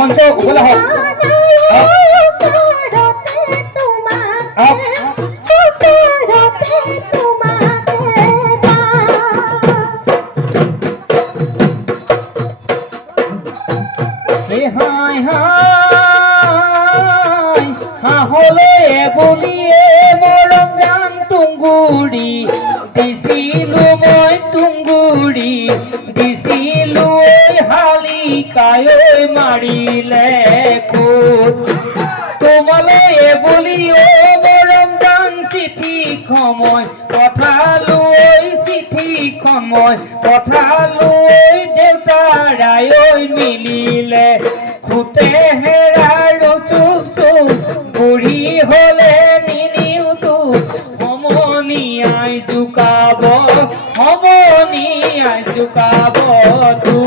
মঞ্চ উপলে হওক হাই হাই হাহলে বলিয়ে মৰম জান তুংগুৰি দিছিলো মই তুংগুৰি দিছিলো হালিকাই মাৰিলে খুদ তোমালৈ বলিয়ে মৰম জান চিঠি সময় পঠালো চিঠিখন মই পঠালো দেউতাৰাই মিলিলে খুটে হেৰাৰো চুপ চুপ বুঢ়ী হলে নিনিওতো সমনীয়াই জোকাব সমনীয়াই জোকাব তো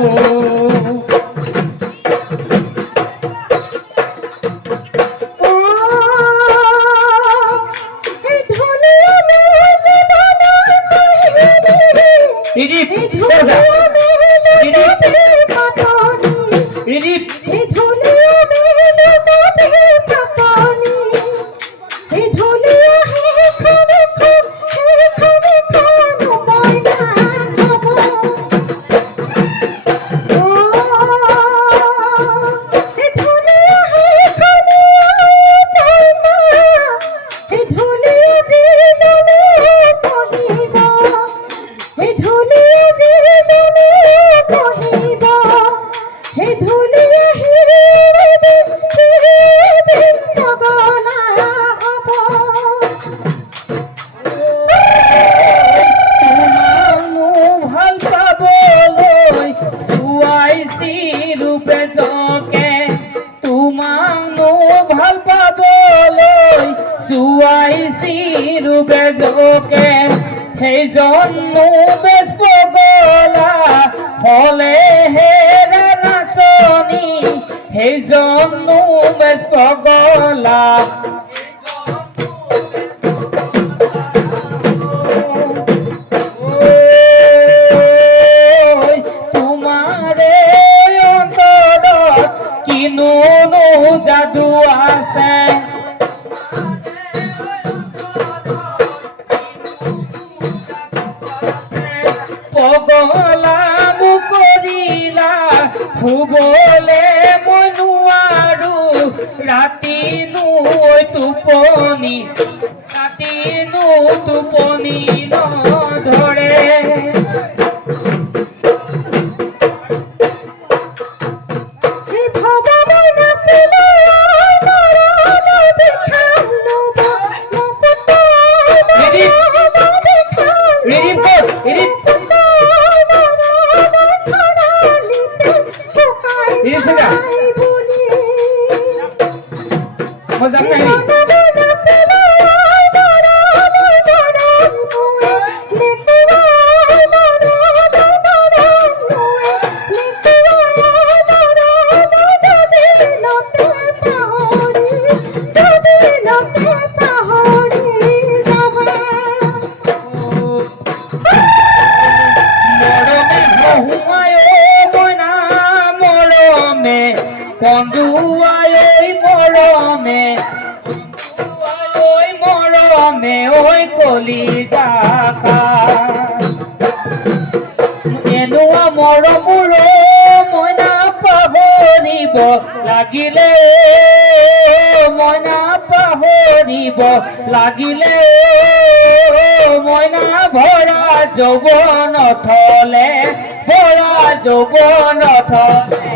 সেই জন্ম বেশ পগলা হলে হেরা নাচনি সেই জন্ম বেশ পগলা তোমারে অন্তর কিনো যাদু আছে পগলা মুকৰিলা শুবলে মই নোৱাৰো ৰাতিনো টোপনি ৰাতিনো টোপনি নধৰে মজাম নাই কন্দুৱাই মৰমে মৰমে ঐ কলিজাকা এনেকুৱা মৰমবোৰ মই নাপাহৰিব লাগিলে মই নাপাহৰিব লাগিলে মই না ভৰা যৌৱন থলে ভৰা যৌৱন থলে